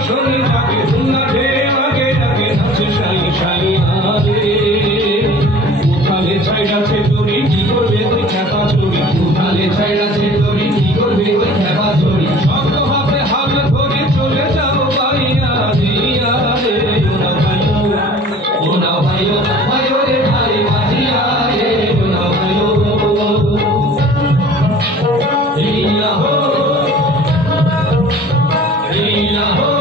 শনি থাকে হুন্না খেয়ে আগে আগে নাচে শাই শাই আরে উঠালে ছাইড়াছে তোরি কি করবে ওই খেপা চুরি উঠালে ছাইড়াছে তোরি কি করবে ওই খেপা চুরি শক্ত হাতে হাত ধরে চলে যাও বাইয়া দিয়া রে ওনা ভাইও ভাইও রে ভাই বাজিয়া রে ওনা ভাইও ইয়া হো ইয়া হো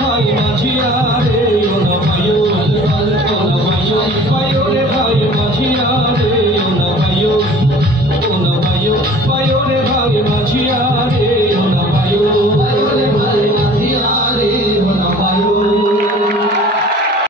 ভাই মাঝিয়া রে